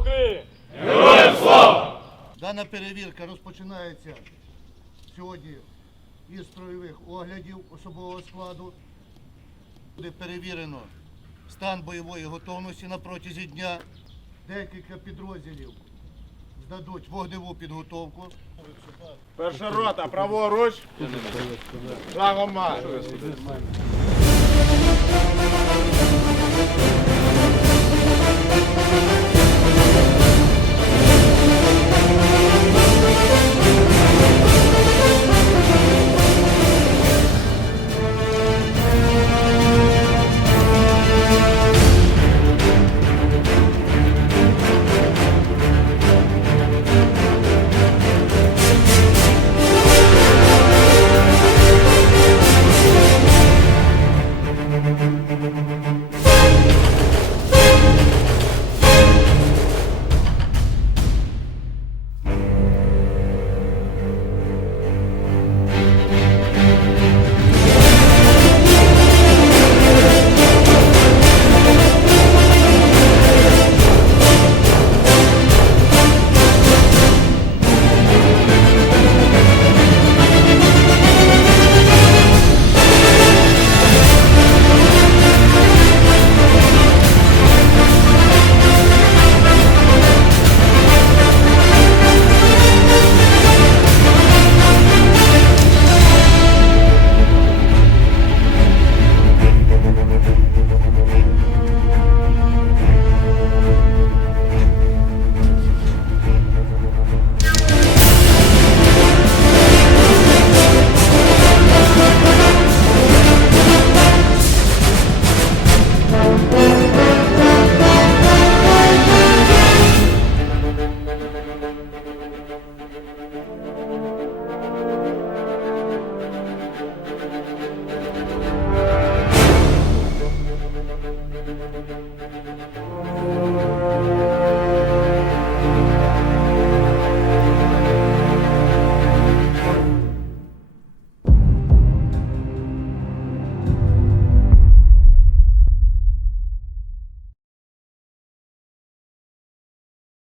Україні! Героям слава! Дана перевірка розпочинається сьогодні із строєвих оглядів особового складу. Буде перевірено стан бойової готовності на протязі дня. Декілька підрозділів здадуть вогневу підготовку. Перша рота, праворуч, шагом марш.